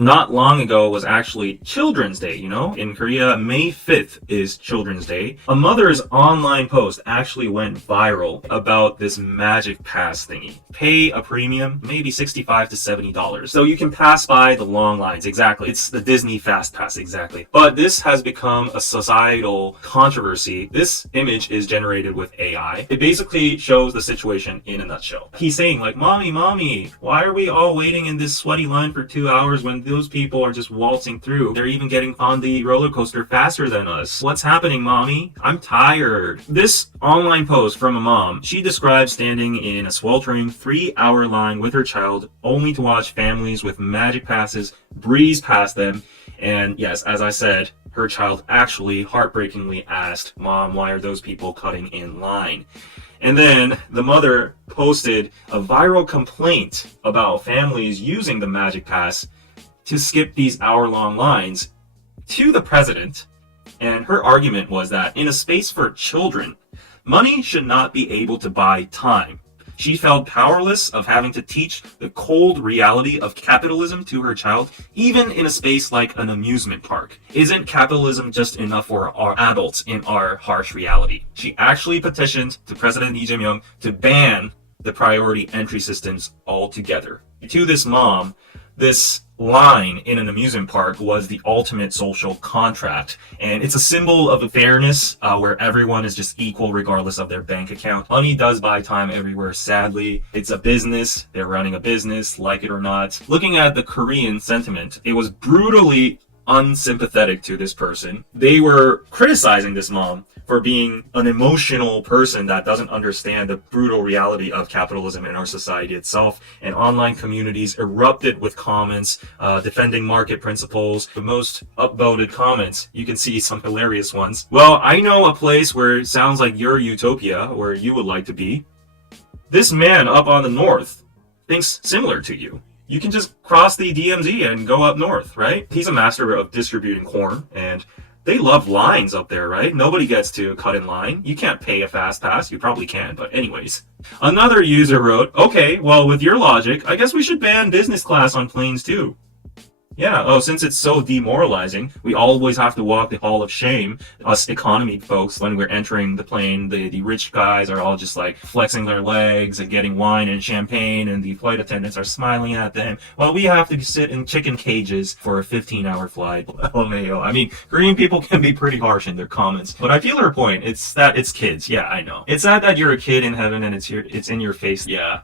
Not long ago was actually Children's Day, you know? In Korea, May 5th is Children's Day. A mother's online post actually went viral about this magic pass thingy. Pay a premium, maybe $65 to $70. So you can pass by the long lines, exactly. It's the Disney Fast Pass, exactly. But this has become a societal controversy. This image is generated with AI. It basically shows the situation in a nutshell. He's saying like, mommy, why are we all waiting in this sweaty line for 2 hours when those people are just waltzing through? They're even getting on the roller coaster faster than us. What's happening, mommy? I'm tired. This online post from a mom, she describes standing in a sweltering 3-hour line with her child only to watch families with magic passes breeze past them. And yes, as I said, her child actually heartbreakingly asked, Mom, why are those people cutting in line? And then the mother posted a viral complaint about families using the Magic Pass to skip these hour-long lines to the president. And her argument was that in a space for children, money should not be able to buy time. She felt powerless of having to teach the cold reality of capitalism to her child, even in a space like an amusement park. Isn't capitalism just enough for our adults in our harsh reality? She actually petitioned to President Lee Jae-myung to ban the priority entry systems altogether. To this mom, this line in an amusement park was the ultimate social contract, and it's a symbol of fairness where everyone is just equal regardless of their bank account. Money does buy time everywhere, sadly. It's a business. They're running a business, like it or not. Looking at the Korean sentiment, it was brutally unsympathetic to this person. They were criticizing this mom for being an emotional person that doesn't understand the brutal reality of capitalism in our society itself. And online communities erupted with comments defending market principles. The most upvoted comments, you can see some hilarious ones. Well, I know a place where it sounds like your utopia, where you would like to be. This man up on the north thinks similar to you. You can just cross the DMZ and go up north, right? He's a master of distributing corn, and they love lines up there, right? Nobody gets to cut in line. You can't pay a fast pass. You probably can, but anyways. Another user wrote, okay, well, with your logic, I guess we should ban business class on planes too. Yeah, since it's so demoralizing, we always have to walk the hall of shame, us economy folks, when we're entering the plane. The rich guys are all just like flexing their legs and getting wine and champagne, and the flight attendants are smiling at them, while we have to sit in chicken cages for a 15-hour flight. LMAO. I mean, Korean people can be pretty harsh in their comments, but I feel her point. It's that it's kids. Yeah, I know. It's not that you're a kid in heaven and it's in your face. Yeah.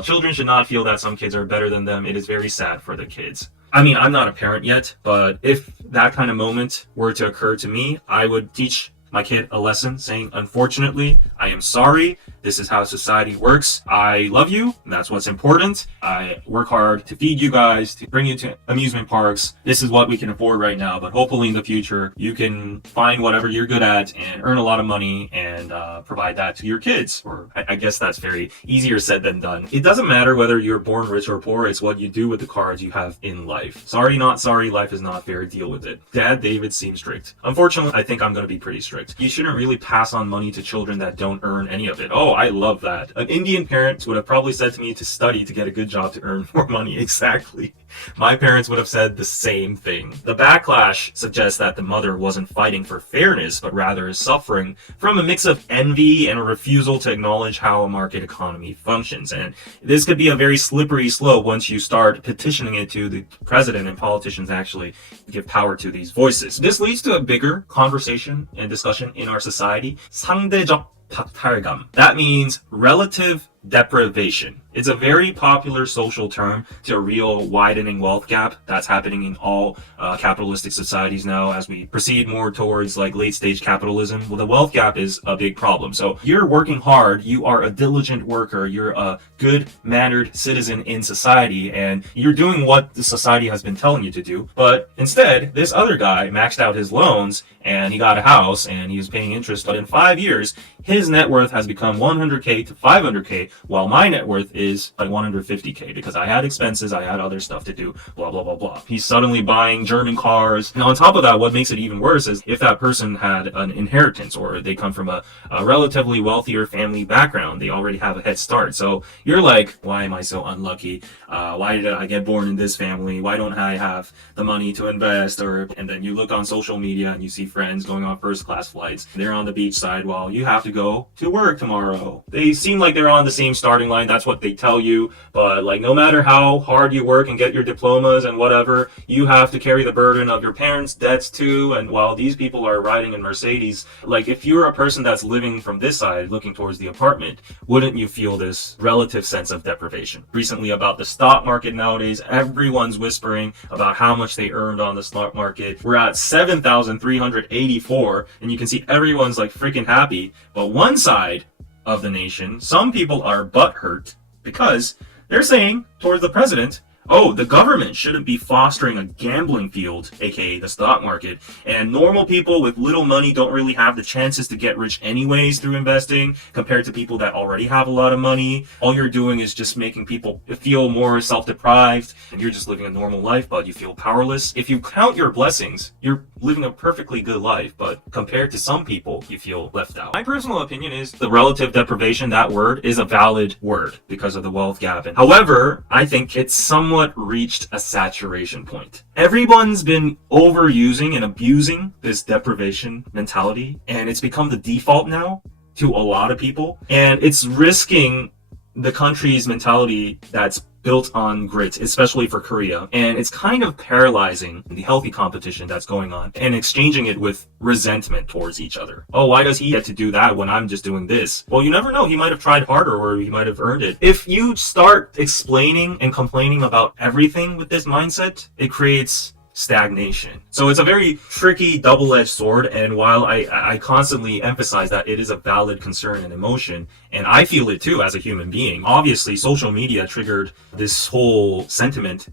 Children should not feel that some kids are better than them. It is very sad for the kids. I mean, I'm not a parent yet, but if that kind of moment were to occur to me, I would teach my kid a lesson saying, unfortunately, I am sorry. This is how society works. I love you. And that's what's important. I work hard to feed you guys, to bring you to amusement parks. This is what we can afford right now, but hopefully in the future, you can find whatever you're good at and earn a lot of money and provide that to your kids. Or I guess that's very easier said than done. It doesn't matter whether you're born rich or poor. It's what you do with the cards you have in life. Sorry, not sorry. Life is not fair. Deal with it. Dad David seems strict. Unfortunately, I think I'm going to be pretty strict. You shouldn't really pass on money to children that don't earn any of it. Oh, I love that. An Indian parent would have probably said to me to study to get a good job to earn more money. Exactly. My parents would have said the same thing. The backlash suggests that the mother wasn't fighting for fairness, but rather is suffering from a mix of envy and a refusal to acknowledge how a market economy functions. And this could be a very slippery slope once you start petitioning it to the president and politicians actually give power to these voices. This leads to a bigger conversation and discussion in our society. 상대적 박탈감. That means relative deprivation. It's a very popular social term to a real widening wealth gap that's happening in all capitalistic societies now as we proceed more towards like late stage capitalism. Well, the wealth gap is a big problem. So you're working hard, you are a diligent worker, you're a good mannered citizen in society, and you're doing what the society has been telling you to do. But instead, this other guy maxed out his loans and he got a house and he was paying interest, but in 5 years, his net worth has become 100K to 500K, while my net worth is like 150K because I had expenses, I had other stuff to do, blah, blah, blah, blah. He's suddenly buying German cars. And on top of that, what makes it even worse is if that person had an inheritance or they come from a relatively wealthier family background, they already have a head start. So you're like, why am I so unlucky? Why did I get born in this family? Why don't I have the money to invest? And then you look on social media and you see friends going on first class flights. They're on the beach side while you have to go to work tomorrow. They seem like they're on the same starting line. That's what they tell you. But like, no matter how hard you work and get your diplomas and whatever, you have to carry the burden of your parents' debts too. And while these people are riding in Mercedes, like if you're a person that's living from this side looking towards the apartment, wouldn't you feel this relative sense of deprivation? Recently about the stock market nowadays, everyone's whispering about how much they earned on the stock market. We're at 7,384 and you can see everyone's like freaking happy. But one side of the nation, some people are butthurt because they're saying towards the president, oh, the government shouldn't be fostering a gambling field, aka the stock market, and normal people with little money don't really have the chances to get rich anyways through investing compared to people that already have a lot of money. All you're doing is just making people feel more self-deprived, and you're just living a normal life, but you feel powerless. If you count your blessings, you're living a perfectly good life, but compared to some people, you feel left out. My personal opinion is the relative deprivation, that word, is a valid word because of the wealth gap. However, I think it's somewhat reached a saturation point. Everyone's been overusing and abusing this deprivation mentality, and it's become the default now to a lot of people, and it's risking the country's mentality that's built on grit, especially for Korea. And it's kind of paralyzing the healthy competition that's going on and exchanging it with resentment towards each other. Oh, why does he get to do that when I'm just doing this? Well, you never know. He might have tried harder or he might have earned it. If you start explaining and complaining about everything with this mindset, it creates stagnation. So it's a very tricky double-edged sword, and while I constantly emphasize that it is a valid concern and emotion, and I feel it too as a human being, obviously social media triggered this whole sentiment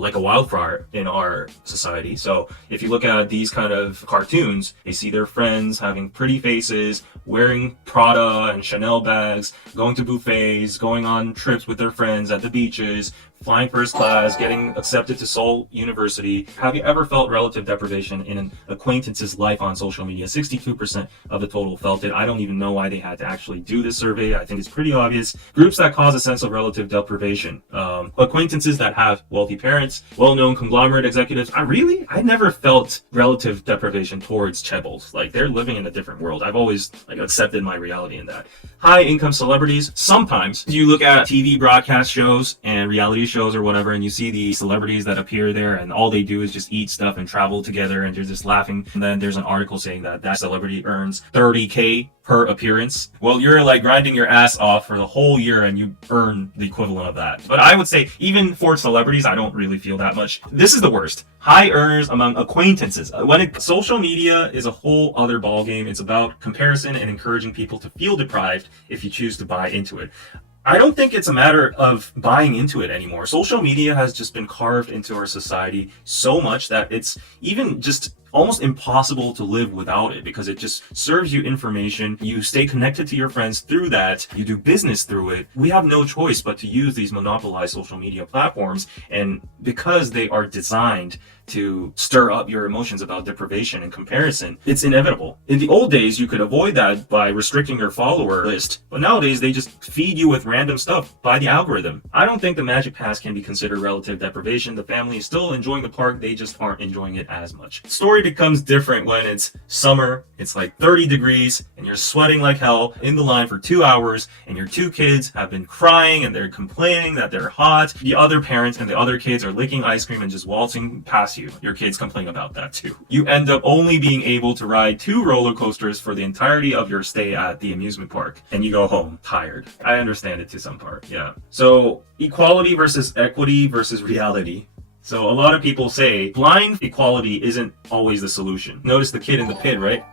like a wildfire in our society. So if you look at these kind of cartoons, they see their friends having pretty faces, wearing Prada and Chanel bags, going to buffets, going on trips with their friends at the beaches, flying first class, getting accepted to Seoul University. Have you ever felt relative deprivation in an acquaintance's life on social media? 62% of the total felt it. I don't even know why they had to actually do this survey. I think it's pretty obvious. Groups that cause a sense of relative deprivation. Acquaintances that have wealthy parents, well-known conglomerate executives. I never felt relative deprivation towards chaebols. Like, they're living in a different world. I've always accepted my reality in that. High-income celebrities, sometimes you look at TV broadcast shows and reality shows or whatever, and you see the celebrities that appear there and all they do is just eat stuff and travel together and they're just laughing. And then there's an article saying that that celebrity earns 30K per appearance. Well, you're like grinding your ass off for the whole year and you earn the equivalent of that. But I would say even for celebrities, I don't really feel that much. This is the worst. High earners among acquaintances. Social media is a whole other ballgame. It's about comparison and encouraging people to feel deprived if you choose to buy into it. I don't think it's a matter of buying into it anymore. Social media has just been carved into our society so much that it's even just almost impossible to live without it, because it just serves you information. You stay connected to your friends through that. You do business through it. We have no choice but to use these monopolized social media platforms, and because they are designed to stir up your emotions about deprivation and comparison, it's inevitable. In the old days, you could avoid that by restricting your follower list, but nowadays they just feed you with random stuff by the algorithm. I don't think the Magic Pass can be considered relative deprivation. The family is still enjoying the park, they just aren't enjoying it as much. The story becomes different when it's summer, it's like 30 degrees, and you're sweating like hell in the line for 2 hours, and your two kids have been crying and they're complaining that they're hot. The other parents and the other kids are licking ice cream and just waltzing past you. Your kids complain about that too. You end up only being able to ride 2 roller coasters for the entirety of your stay at the amusement park, and you go home tired. I understand it to some part, yeah. So equality versus equity versus reality. So a lot of people say blind equality isn't always the solution. Notice the kid in the pit, right?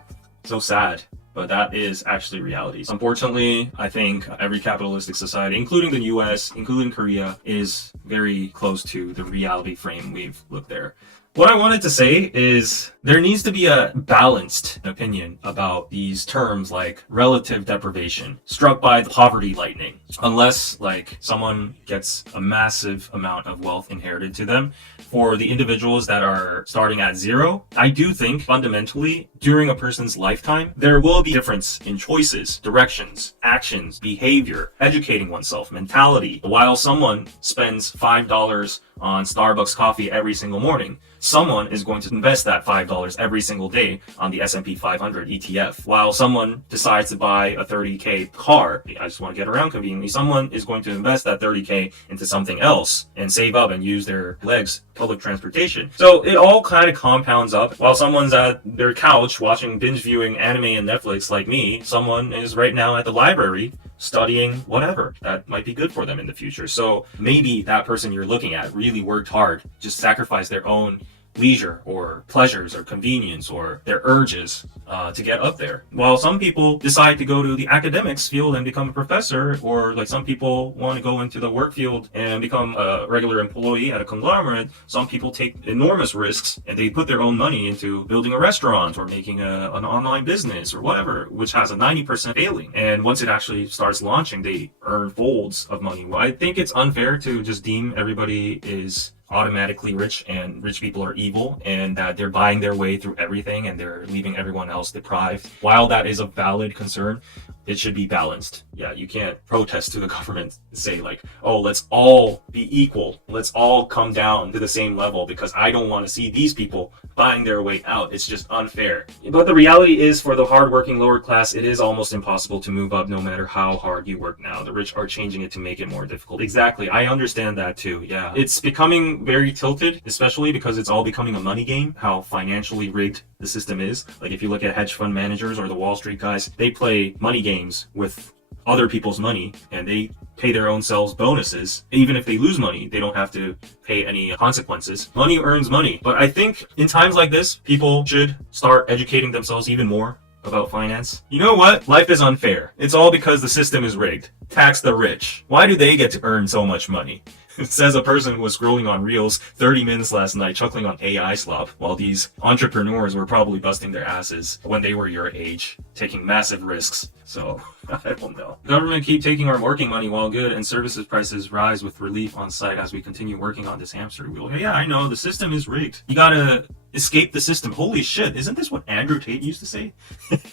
So sad. But that is actually reality. Unfortunately, I think every capitalistic society, including the US, including Korea, is very close to the reality frame we've looked there. What I wanted to say is there needs to be a balanced opinion about these terms like relative deprivation, struck by the poverty lightning. Unless like someone gets a massive amount of wealth inherited to them, for the individuals that are starting at zero, I do think fundamentally during a person's lifetime, there will be difference in choices, directions, actions, behavior, educating oneself, mentality. While someone spends $5 on Starbucks coffee every single morning, someone is going to invest that $5 every single day on the S&P 500 ETF. While someone decides to buy a $30K car, I just want to get around conveniently, someone is going to invest that $30K into something else and save up and use their legs, public transportation. So it all kind of compounds up. While someone's at their couch watching binge viewing anime and Netflix like me, someone is right now at the library studying whatever that might be good for them in the future. So maybe that person you're looking at really worked hard, just sacrificed their own leisure or pleasures or convenience or their urges to get up there. While some people decide to go to the academics field and become a professor, or like some people want to go into the work field and become a regular employee at a conglomerate, some people take enormous risks and they put their own money into building a restaurant or making an online business or whatever, which has a 90% failing. And once it actually starts launching, they earn folds of money. Well, I think it's unfair to just deem everybody is automatically rich and rich people are evil and that they're buying their way through everything and they're leaving everyone else deprived. While that is a valid concern, it should be balanced. Yeah, you can't protest to the government and say like, oh, let's all be equal. Let's all come down to the same level because I don't want to see these people buying their way out. It's just unfair. But the reality is for the hardworking lower class, it is almost impossible to move up no matter how hard you work now. The rich are changing it to make it more difficult. Exactly. I understand that too. Yeah. It's becoming very tilted, especially because it's all becoming a money game, how financially rigged the system is. Like if you look at hedge fund managers or the Wall Street guys, they play money games with other people's money and they pay their own selves bonuses. Even if they lose money, they don't have to pay any consequences. Money earns money. But I think in times like this, people should start educating themselves even more about finance. You know what? Life is unfair. It's all because the system is rigged. Tax the rich. Why do they get to earn so much money? Says a person who was scrolling on Reels 30 minutes last night, chuckling on AI slop, while these entrepreneurs were probably busting their asses when they were your age, taking massive risks. So, I don't know. Government keep taking our working money while good and services prices rise with relief on site as we continue working on this hamster wheel. Yeah, I know, the system is rigged. You gotta escape the system. Holy shit, isn't this what Andrew Tate used to say?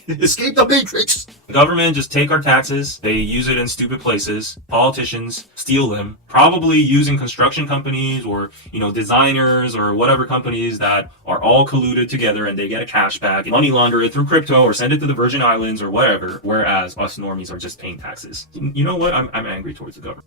Escape the matrix! The government just take our taxes, they use it in stupid places, politicians steal them, probably using construction companies or, designers or whatever companies that are all colluded together and they get a cashback, money launder it through crypto or send it to the Virgin Islands or whatever, whereas us normies are just paying taxes. You know what? I'm angry towards the government.